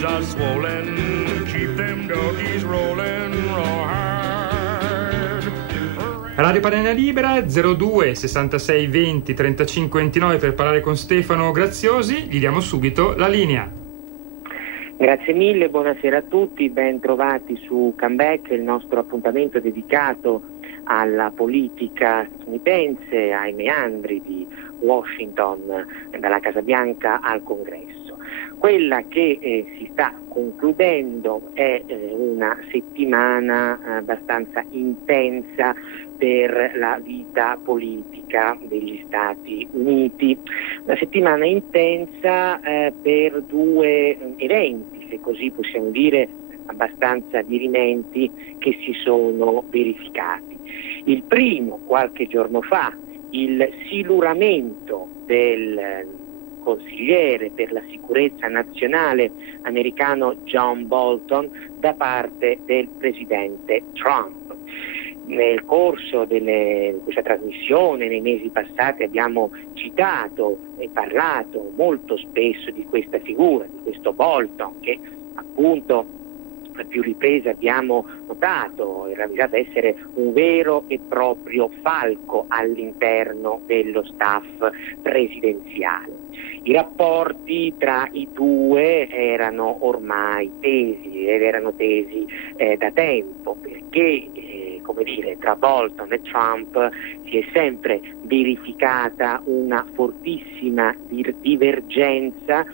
arms are swollen, keep them doggies rolling raw hard. Radio Padania Libera 02 66 20 35 29 per parlare con Stefano Graziosi. Gli diamo subito la linea. Grazie mille, buonasera a tutti, ben trovati su Comeback, il nostro appuntamento dedicato alla politica statunitense, ai meandri di Washington, dalla Casa Bianca al Congresso. Quella che si sta concludendo è una settimana abbastanza intensa per la vita politica degli Stati Uniti. Una settimana intensa per due eventi, se così possiamo dire, abbastanza dirimenti che si sono verificati. Il primo, qualche giorno fa, il siluramento del consigliere per la sicurezza nazionale americano John Bolton da parte del presidente Trump. Nel corso di questa trasmissione, nei mesi passati, abbiamo citato e parlato molto spesso di questa figura, di questo Bolton, che appunto a più riprese abbiamo notato e ravvisato essere un vero e proprio falco all'interno dello staff presidenziale. I rapporti tra i due erano ormai tesi ed erano tesi da tempo, perché tra Bolton e Trump si è sempre verificata una fortissima divergenza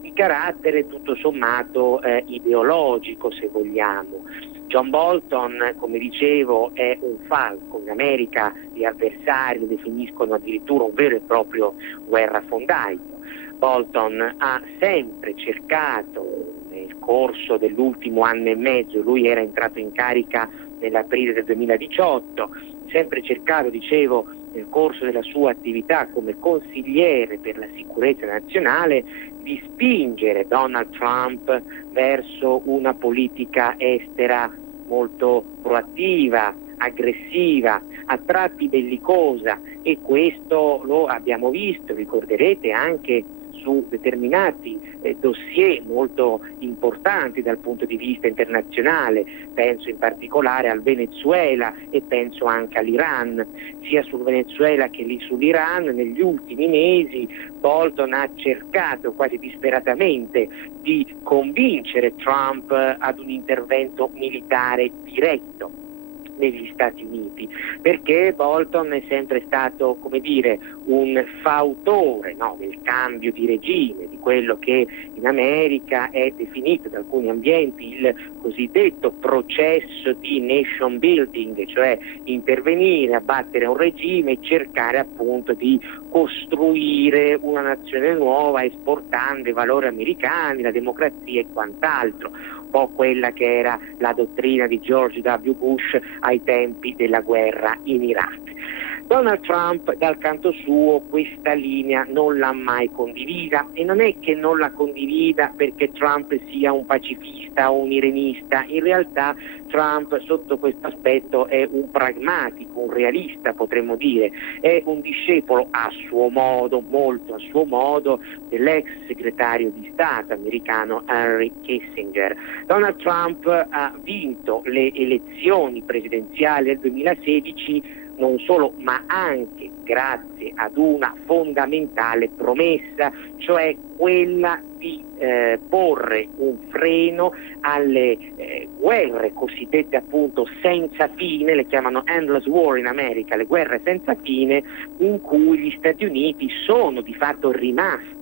di carattere tutto sommato ideologico, se vogliamo. John Bolton, come dicevo, è un falco. In America gli avversari lo definiscono addirittura un vero e proprio guerrafondaio. Bolton ha sempre cercato, nel corso dell'ultimo anno e mezzo, lui era entrato in carica nell'aprile del 2018, sempre cercato, dicevo, nel corso della sua attività come consigliere per la sicurezza nazionale, di spingere Donald Trump verso una politica estera molto proattiva, aggressiva, a tratti bellicosa, e questo lo abbiamo visto, ricorderete, anche su determinati dossier molto importanti dal punto di vista internazionale. Penso in particolare al Venezuela e penso anche all'Iran. Sia sul Venezuela che lì sull'Iran negli ultimi mesi Bolton ha cercato quasi disperatamente di convincere Trump ad un intervento militare diretto negli Stati Uniti, perché Bolton è sempre stato, un fautore del cambio di regime, di quello che in America è definito da alcuni ambienti il cosiddetto processo di nation building, cioè intervenire, abbattere un regime e cercare appunto di costruire una nazione nuova esportando i valori americani, la democrazia e quant'altro, un po' quella che era la dottrina di George W. Bush ai tempi della guerra in Iraq. Donald Trump, dal canto suo, questa linea non l'ha mai condivisa, e non è che non la condivida perché Trump sia un pacifista o un irenista. In realtà Trump sotto questo aspetto è un pragmatico, un realista, potremmo dire, è un discepolo a suo modo, molto a suo modo, dell'ex segretario di Stato americano Henry Kissinger. Donald Trump ha vinto le elezioni presidenziali del 2016 non solo, ma anche grazie ad una fondamentale promessa, cioè quella di porre un freno alle guerre cosiddette appunto senza fine, le chiamano endless war in America, le guerre senza fine, in cui gli Stati Uniti sono di fatto rimasti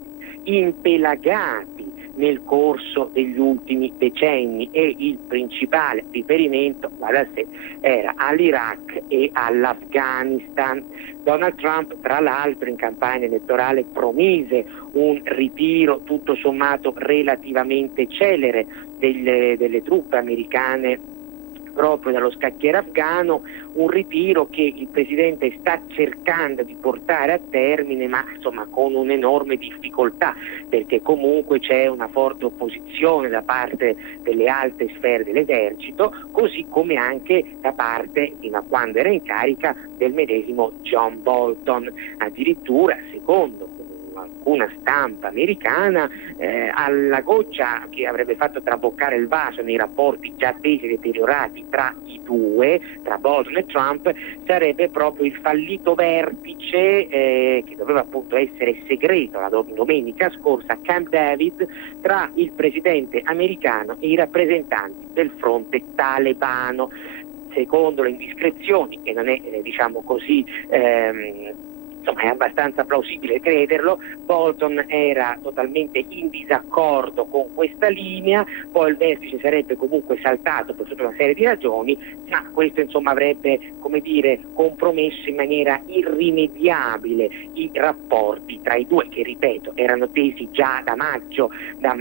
impelagati nel corso degli ultimi decenni, e il principale riferimento, va da sé, era all'Iraq e all'Afghanistan. Donald Trump, tra l'altro, in campagna elettorale promise un ritiro tutto sommato relativamente celere delle truppe americane proprio dallo scacchiere afghano, un ritiro che il Presidente sta cercando di portare a termine, ma insomma con un'enorme difficoltà, perché comunque c'è una forte opposizione da parte delle alte sfere dell'esercito, così come anche da parte, fino a quando era in carica, del medesimo John Bolton. Addirittura, secondo alcuna stampa americana, alla goccia che avrebbe fatto traboccare il vaso nei rapporti già tesi e deteriorati tra i due, tra Bolton e Trump, sarebbe proprio il fallito vertice che doveva appunto essere segreto la domenica scorsa a Camp David tra il presidente americano e i rappresentanti del fronte talebano. Secondo le indiscrezioni, che non è diciamo così insomma è abbastanza plausibile crederlo, Bolton era totalmente in disaccordo con questa linea, poi il vertice sarebbe comunque saltato per tutta una serie di ragioni, ma questo insomma avrebbe, come dire, compromesso in maniera irrimediabile i rapporti tra i due, che ripeto erano tesi già da maggio, da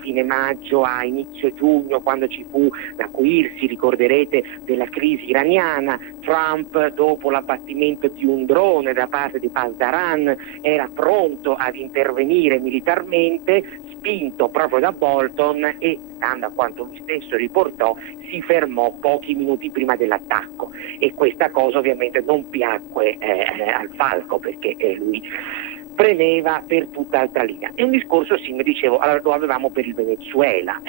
fine maggio a inizio giugno, quando ci fu l'acuirsi, ricorderete, della crisi iraniana. Trump, dopo l'abbattimento di un drone da parte di Pasdaran, era pronto ad intervenire militarmente, spinto proprio da Bolton, e, stando a quanto lui stesso riportò, si fermò pochi minuti prima dell'attacco, e questa cosa ovviamente non piacque al falco, perché lui premeva per tutt'altra linea. È un discorso simile, dicevo, lo avevamo per il Venezuela.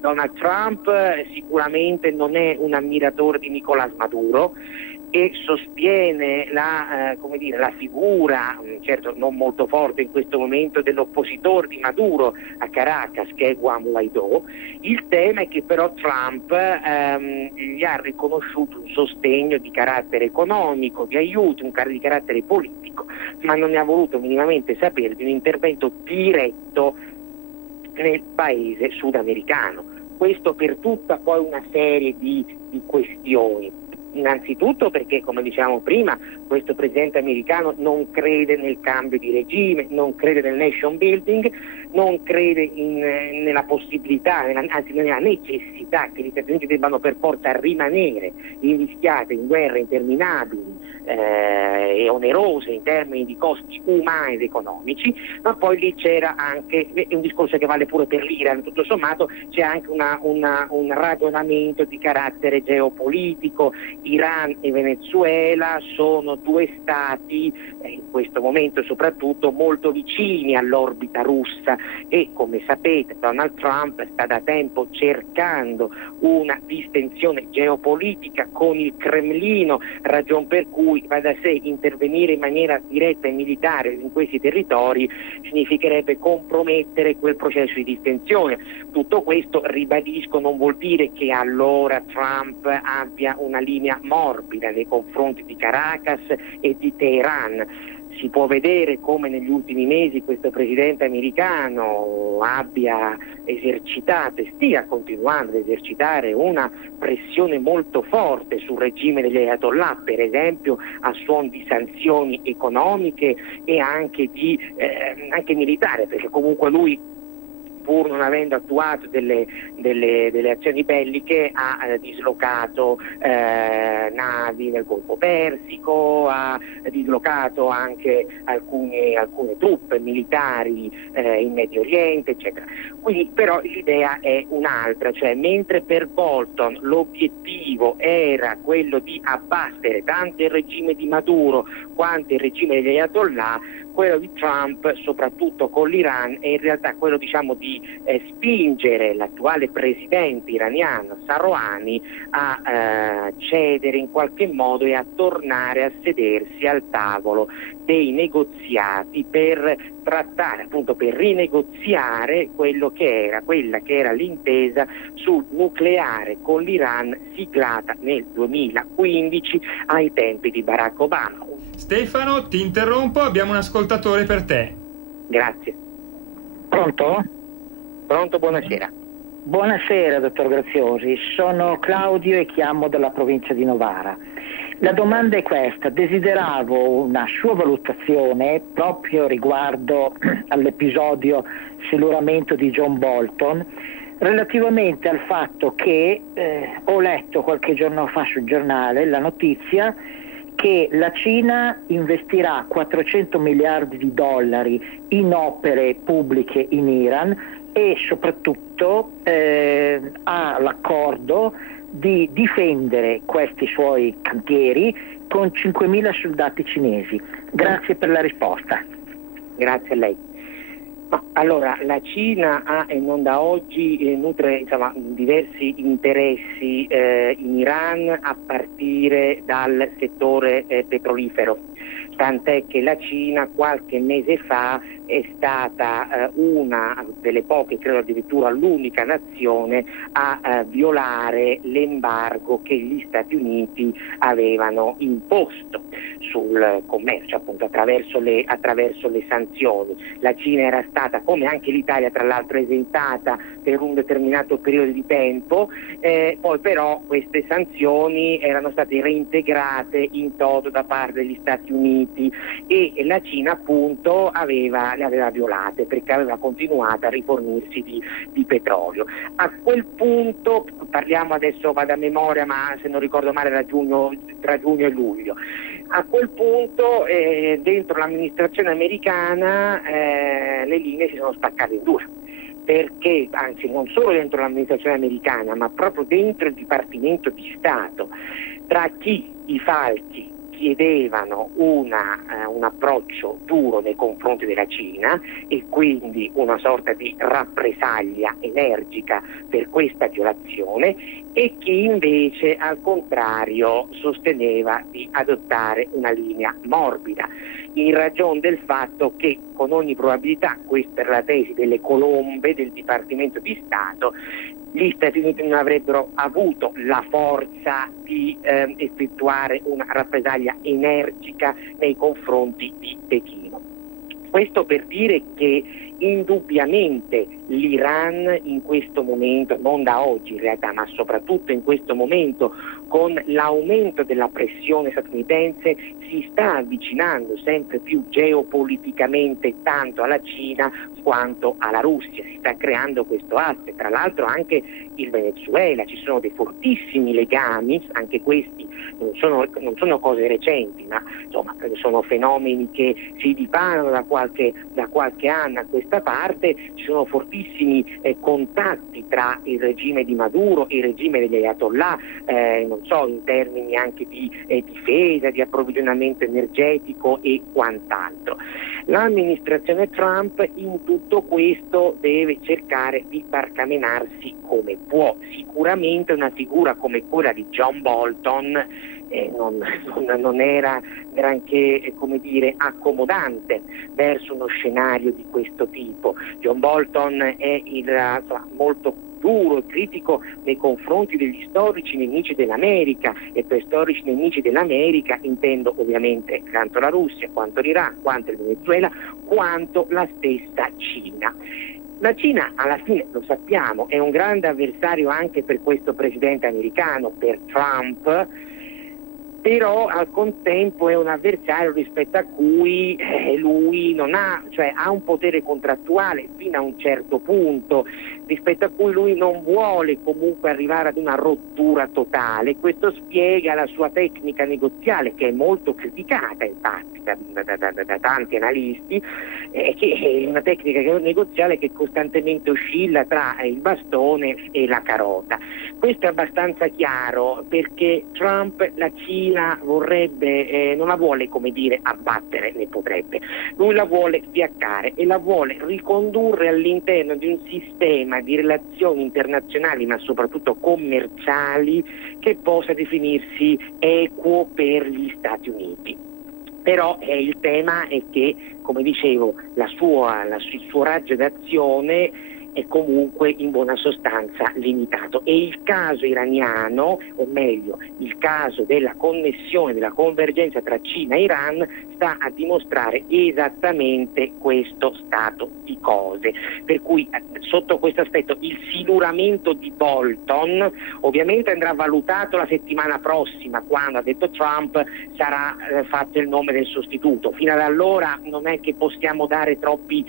Donald Trump sicuramente non è un ammiratore di Nicolás Maduro e sostiene la figura, certo non molto forte in questo momento, dell'oppositore di Maduro a Caracas, che è Juan Guaidó. Il tema è che però Trump gli ha riconosciuto un sostegno di carattere economico, di aiuto, di carattere politico, ma non ne ha voluto minimamente sapere di un intervento diretto nel paese sudamericano. Questo per tutta poi una serie di questioni. Innanzitutto perché, come dicevamo prima, questo presidente americano non crede nel cambio di regime, non crede nel nation building, non crede nella possibilità, anzi nella necessità che gli Stati Uniti debbano per forza rimanere invischiati in guerre interminabili e onerose in termini di costi umani ed economici, ma poi lì c'era anche, è un discorso che vale pure per l'Iran, tutto sommato c'è anche un ragionamento di carattere geopolitico. Iran e Venezuela sono due stati, in questo momento soprattutto, molto vicini all'orbita russa, e come sapete Donald Trump sta da tempo cercando una distensione geopolitica con il Cremlino, ragion per cui va da sé intervenire in maniera diretta e militare in questi territori significherebbe compromettere quel processo di distensione. Tutto questo, ribadisco, non vuol dire che allora Trump abbia una linea morbida nei confronti di Caracas e di Teheran. Si può vedere come negli ultimi mesi questo presidente americano abbia esercitato e stia continuando ad esercitare una pressione molto forte sul regime degli Ayatollah, per esempio a suon di sanzioni economiche e anche militari, perché comunque lui, pur non avendo attuato delle azioni belliche, ha dislocato navi nel Golfo Persico, ha dislocato anche alcune truppe militari in Medio Oriente, eccetera. Quindi però l'idea è un'altra, cioè mentre per Bolton l'obiettivo era quello di abbattere tanto il regime di Maduro quanto il regime degli Ayatollah, quello di Trump, soprattutto con l'Iran, è in realtà quello di spingere l'attuale presidente iraniano Rouhani a cedere in qualche modo e a tornare a sedersi al tavolo dei negoziati per trattare, appunto per rinegoziare quella che era l'intesa sul nucleare con l'Iran siglata nel 2015 ai tempi di Barack Obama. Stefano, ti interrompo, abbiamo un ascoltatore per te. Grazie. Pronto? Pronto, buonasera. Buonasera, dottor Graziosi. Sono Claudio e chiamo dalla provincia di Novara. La domanda è questa: desideravo una sua valutazione proprio riguardo all'episodio sull'uramento di John Bolton, relativamente al fatto che ho letto qualche giorno fa sul giornale la notizia che la Cina investirà 400 miliardi di dollari in opere pubbliche in Iran e soprattutto ha l'accordo di difendere questi suoi cantieri con 5.000 soldati cinesi. Grazie per la risposta. Grazie a lei. Allora, la Cina ha e non da oggi nutre diversi interessi in Iran a partire dal settore petrolifero, tant'è che la Cina qualche mese fa è stata una delle poche, credo addirittura l'unica nazione a violare l'embargo che gli Stati Uniti avevano imposto sul commercio, appunto attraverso le sanzioni. La Cina era stata, come anche l'Italia tra l'altro, esentata per un determinato periodo di tempo, poi però queste sanzioni erano state reintegrate in toto da parte degli Stati Uniti e la Cina appunto le aveva violate perché aveva continuato a rifornirsi di petrolio. A quel punto, parliamo adesso, vado a memoria, ma se non ricordo male tra giugno e luglio, a quel punto dentro l'amministrazione americana le linee si sono spaccate in due, perché anzi non solo dentro l'amministrazione americana ma proprio dentro il Dipartimento di Stato, tra chi, i falchi, chiedevano un approccio duro nei confronti della Cina e quindi una sorta di rappresaglia energica per questa violazione, e chi invece al contrario sosteneva di adottare una linea morbida, in ragione del fatto che con ogni probabilità, questa era la tesi delle colombe del Dipartimento di Stato, gli Stati Uniti non avrebbero avuto la forza di effettuare una rappresaglia energica nei confronti di Pechino. Questo per dire che indubbiamente l'Iran in questo momento, non da oggi in realtà, ma soprattutto in questo momento, con l'aumento della pressione statunitense, si sta avvicinando sempre più geopoliticamente tanto alla Cina quanto alla Russia. Si sta creando questo asse, tra l'altro anche il Venezuela, ci sono dei fortissimi legami, anche questi non sono cose recenti, ma insomma sono fenomeni che si dipanano da qualche anno a questa parte. Ci sono fortissimi contatti tra il regime di Maduro e il regime degli Ayatollah, in termini anche di difesa, di approvvigionamento energetico e quant'altro. L'amministrazione Trump in tutto questo deve cercare di barcamenarsi come può. Sicuramente una figura come quella di John Bolton non era granché, accomodante verso uno scenario di questo tipo. John Bolton è molto duro e critico nei confronti degli storici nemici dell'America, e per storici nemici dell'America intendo ovviamente tanto la Russia, quanto l'Iran, quanto il Venezuela, quanto la stessa Cina. La Cina, alla fine, lo sappiamo, è un grande avversario anche per questo presidente americano, per Trump, però al contempo è un avversario rispetto a cui lui non ha, ha un potere contrattuale fino a un certo punto, rispetto a cui lui non vuole comunque arrivare ad una rottura totale. Questo spiega la sua tecnica negoziale, che è molto criticata infatti da tanti analisti, che è una tecnica negoziale che costantemente oscilla tra il bastone e la carota. Questo è abbastanza chiaro, perché Trump la Cina vorrebbe, non la vuole abbattere, né potrebbe, lui la vuole fiaccare e la vuole ricondurre all'interno di un sistema di relazioni internazionali, ma soprattutto commerciali, che possa definirsi equo per gli Stati Uniti. Però il tema è che, come dicevo, il suo raggio d'azione è comunque in buona sostanza limitato, e il caso iraniano, o meglio il caso della connessione, della convergenza tra Cina e Iran, sta a dimostrare esattamente questo stato di cose, per cui sotto questo aspetto il siluramento di Bolton ovviamente andrà valutato la settimana prossima, quando, ha detto Trump, sarà fatto il nome del sostituto. Fino ad allora non è che possiamo dare troppe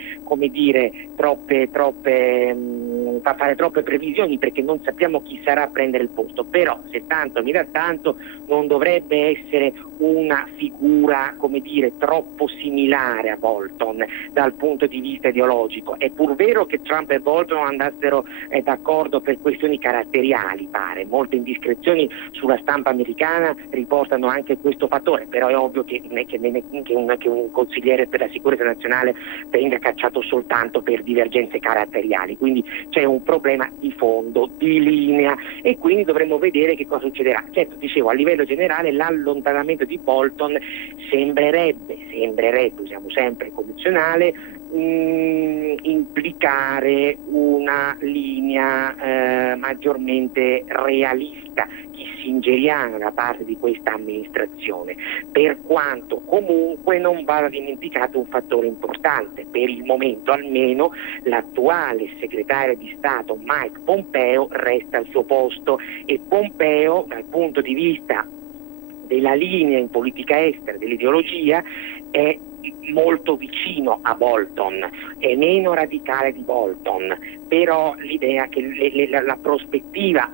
fa fare troppe previsioni perché non sappiamo chi sarà a prendere il posto, però se tanto mi dà tanto non dovrebbe essere una figura, come dire, troppo similare a Bolton dal punto di vista ideologico. È pur vero che Trump e Bolton andassero d'accordo per questioni caratteriali, pare. Molte indiscrezioni sulla stampa americana riportano anche questo fattore, però è ovvio che un consigliere per la sicurezza nazionale venga cacciato soltanto per divergenze caratteriali, quindi c'è un problema di fondo, di linea, e quindi dovremmo vedere che cosa succederà. Certo, dicevo, a livello generale l'allontanamento di Bolton sembrerebbe, usiamo sempre il condizionale, implicare una linea maggiormente realista, kissingeriana da parte di questa amministrazione, per quanto comunque non vada dimenticato un fattore importante. Per il momento almeno l'attuale segretario di Stato Mike Pompeo resta al suo posto, e Pompeo dal punto di vista della linea in politica estera, dell'ideologia, è molto vicino a Bolton, è meno radicale di Bolton, però l'idea che la prospettiva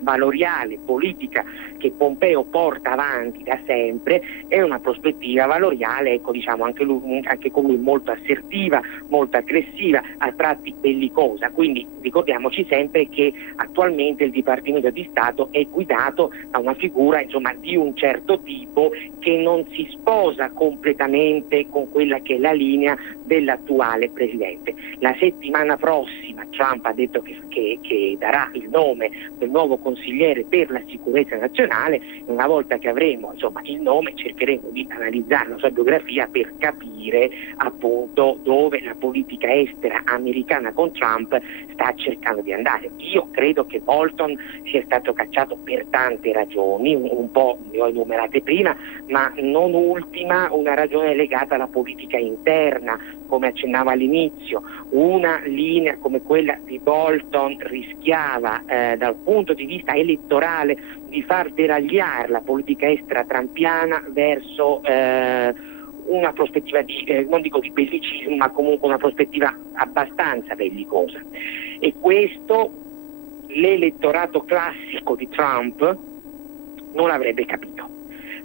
valoriale, politica che Pompeo porta avanti da sempre è una prospettiva valoriale, ecco, diciamo anche con lui molto assertiva, molto aggressiva, a tratti bellicosa. Quindi ricordiamoci sempre che attualmente il Dipartimento di Stato è guidato da una figura, insomma, di un certo tipo, che non si sposa completamente con quella che è la linea dell'attuale presidente. La settimana prossima Trump ha detto che darà il nome del nuovo consigliere per la sicurezza nazionale. Una volta che avremo, insomma, il nome, cercheremo di analizzare la sua biografia per capire appunto dove la politica estera americana con Trump sta cercando di andare. Io credo che Bolton sia stato cacciato per tante ragioni, un po' le ho enumerate prima, ma non ultima una ragione legata alla politica interna, come accennavo all'inizio. Una linea come quella di Bolton rischiava dal punto di vista elettorale di far deragliare la politica estera trumpiana verso una prospettiva non dico di bellicismo, ma comunque una prospettiva abbastanza bellicosa. E questo l'elettorato classico di Trump non l'avrebbe capito,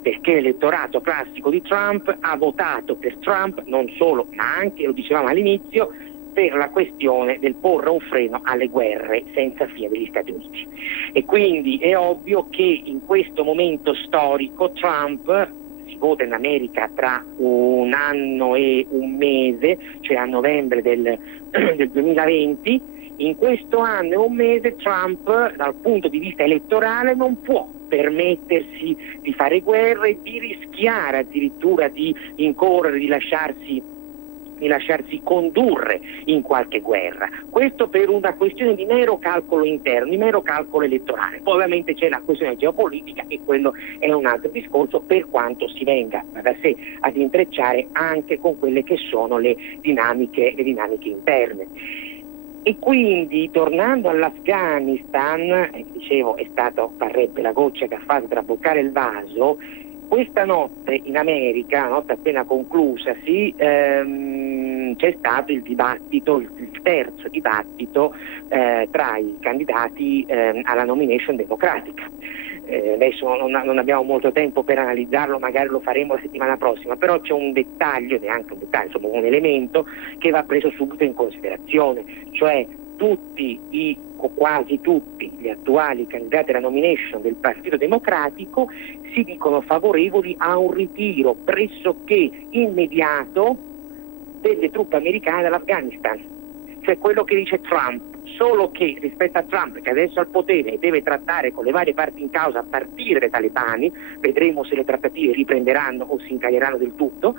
perché l'elettorato classico di Trump ha votato per Trump non solo, ma anche, lo dicevamo all'inizio, per la questione del porre un freno alle guerre senza fine degli Stati Uniti. E quindi è ovvio che in questo momento storico Trump, si vota in America tra un anno e un mese, cioè a novembre del 2020, in questo anno e un mese Trump dal punto di vista elettorale non può permettersi di fare guerre, di rischiare addirittura di incorrere, di lasciarsi condurre in qualche guerra. Questo per una questione di mero calcolo interno, di mero calcolo elettorale. Poi ovviamente c'è la questione geopolitica, e quello è un altro discorso, per quanto si venga da sé ad intrecciare anche con quelle che sono le dinamiche interne. E quindi, tornando all'Afghanistan, dicevo, parrebbe la goccia che ha fatto traboccare il vaso. Questa notte in America, la notte appena conclusasi, c'è stato il terzo dibattito tra i candidati alla nomination democratica. Adesso non abbiamo molto tempo per analizzarlo, magari lo faremo la settimana prossima, però c'è un dettaglio, neanche un dettaglio, insomma un elemento che va preso subito in considerazione, cioè quasi tutti gli attuali candidati alla nomination del Partito Democratico si dicono favorevoli a un ritiro pressoché immediato delle truppe americane dall'Afghanistan, cioè quello che dice Trump, solo che rispetto a Trump, che adesso è al potere e deve trattare con le varie parti in causa a partire dai talebani, vedremo se le trattative riprenderanno o si incaglieranno del tutto.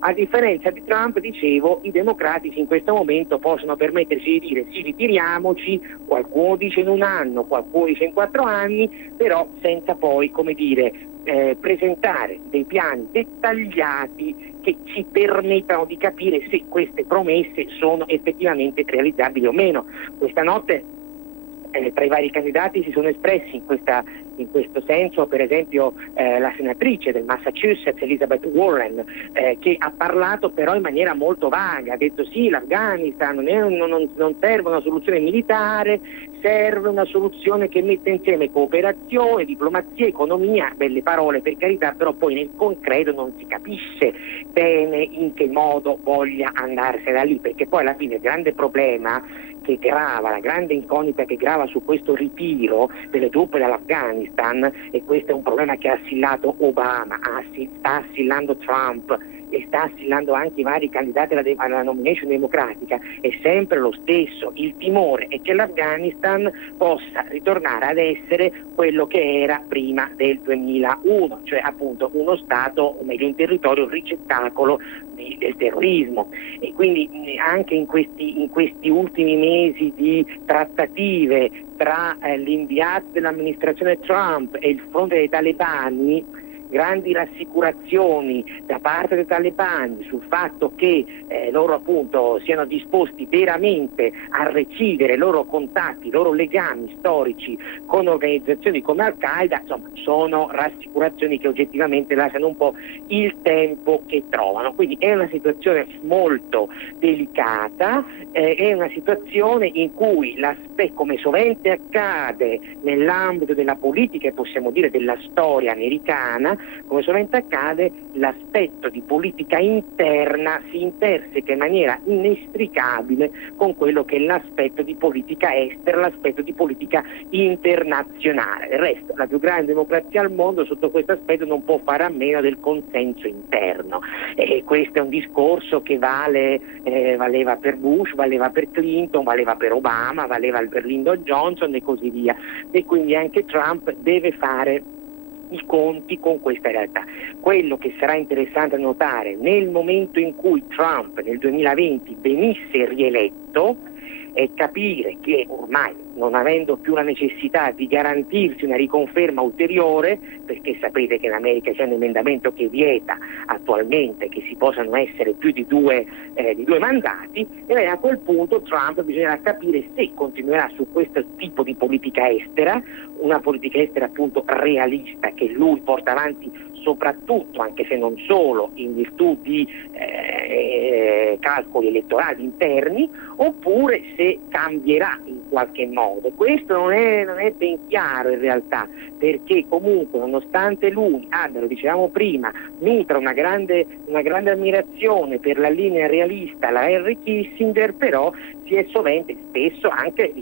A differenza di Trump, dicevo, i democratici in questo momento possono permettersi di dire sì, ritiriamoci, qualcuno dice in un anno, qualcuno dice in 4 anni, però senza poi, presentare dei piani dettagliati che ci permettano di capire se queste promesse sono effettivamente realizzabili o meno. Questa notte Tra i vari candidati si sono espressi in questo senso, per esempio la senatrice del Massachusetts Elizabeth Warren, che ha parlato però in maniera molto vaga, ha detto sì, l'Afghanistan non serve una soluzione militare, serve una soluzione che mette insieme cooperazione, diplomazia, economia, belle parole per carità, però poi nel concreto non si capisce bene in che modo voglia andarsene da lì, perché poi alla fine il grande problema che grava, la grande incognita che grava su questo ritiro delle truppe dall'Afghanistan, e questo è un problema che ha assillato Obama, sta assillando Trump e sta assillando anche i vari candidati alla nomination democratica, è sempre lo stesso. Il timore è che l'Afghanistan possa ritornare ad essere quello che era prima del 2001, cioè appunto uno stato, o meglio un territorio ricettacolo del terrorismo. E quindi anche in questi ultimi mesi di trattative tra l'inviato dell'amministrazione Trump e il fronte dei talebani, grandi rassicurazioni da parte dei talebani sul fatto che loro appunto siano disposti veramente a recidere i loro contatti, i loro legami storici con organizzazioni come Al-Qaeda, insomma sono rassicurazioni che oggettivamente lasciano un po' il tempo che trovano. Quindi è una situazione molto delicata, è una situazione in cui come sovente accade nell'ambito della politica e possiamo dire della storia americana, come sovente accade, l'aspetto di politica interna si interseca in maniera inestricabile con quello che è l'aspetto di politica estera, l'aspetto di politica internazionale. Del resto, la più grande democrazia al mondo sotto questo aspetto non può fare a meno del consenso interno, e questo è un discorso che valeva per Bush, valeva per Clinton, valeva per Obama, valeva per Lyndon Johnson e così via, e quindi anche Trump deve fare i conti con questa realtà. Quello che sarà interessante notare nel momento in cui Trump nel 2020 venisse rieletto è capire che ormai, non avendo più la necessità di garantirsi una riconferma ulteriore, perché sapete che in America c'è un emendamento che vieta attualmente che si possano essere più di due mandati, e a quel punto Trump bisognerà capire se continuerà su questo tipo di politica estera, una politica estera appunto realista che lui porta avanti soprattutto, anche se non solo, in virtù di calcoli elettorali interni, oppure se cambierà in qualche modo. Questo non è ben chiaro in realtà, perché comunque nonostante lui lo dicevamo prima, nutra una grande ammirazione per la linea realista, la Henry Kissinger, però si è spesso anche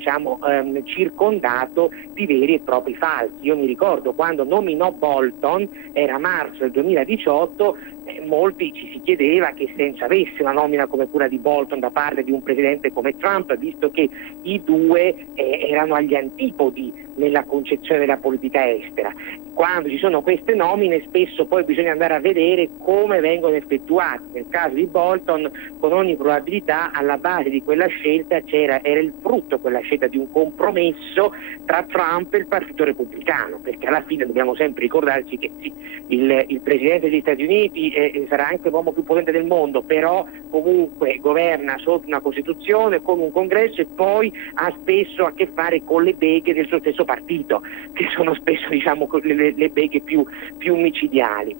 circondato di veri e propri falsi. Io mi ricordo quando nominò Bolton, era marzo del 2018, molti ci si chiedeva che senso avesse una nomina come quella di Bolton da parte di un presidente come Trump, visto che i due erano agli antipodi nella concezione della politica estera. Quando ci sono queste nomine spesso poi bisogna andare a vedere come vengono effettuate. Nel caso di Bolton, con ogni probabilità alla base di quella scelta era il frutto, quella scelta, di un compromesso tra Trump e il Partito Repubblicano, perché alla fine dobbiamo sempre ricordarci che sì, il Presidente degli Stati Uniti sarà anche l'uomo più potente del mondo, però comunque governa sotto una Costituzione, con un Congresso, e poi ha spesso a che fare con le beghe del suo stesso partito, che sono spesso le beghe più micidiali.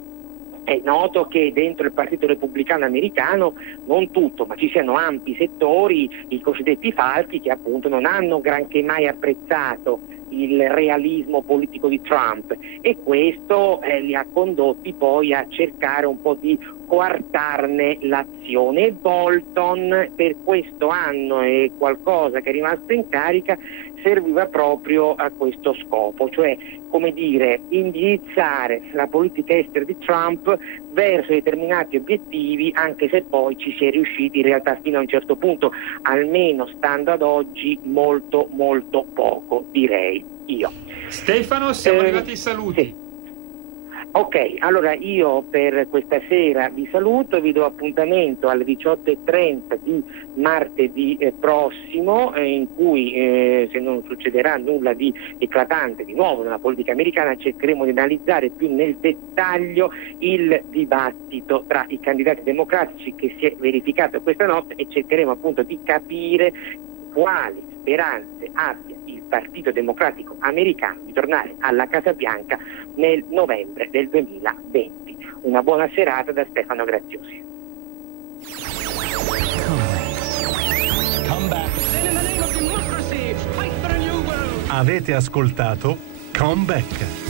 È noto che dentro il Partito Repubblicano americano, non tutto, ma ci siano ampi settori, i cosiddetti falchi, che appunto non hanno granché mai apprezzato il realismo politico di Trump, e questo li ha condotti poi a cercare un po' di coartarne l'azione. Bolton per questo anno e qualcosa che è rimasto in carica serviva proprio a questo scopo, cioè indirizzare la politica estera di Trump verso determinati obiettivi, anche se poi ci si è riusciti in realtà fino a un certo punto, almeno stando ad oggi, molto molto poco, direi io. Stefano, siamo arrivati ai saluti. Sì. Ok, allora io per questa sera vi saluto, vi do appuntamento alle 18:30 di martedì prossimo, in cui se non succederà nulla di eclatante di nuovo nella politica americana, cercheremo di analizzare più nel dettaglio il dibattito tra i candidati democratici che si è verificato questa notte, e cercheremo appunto di capire quali speranze abbia il Partito Democratico americano di tornare alla Casa Bianca nel novembre del 2020. Una buona serata da Stefano Graziosi. Avete ascoltato Comeback.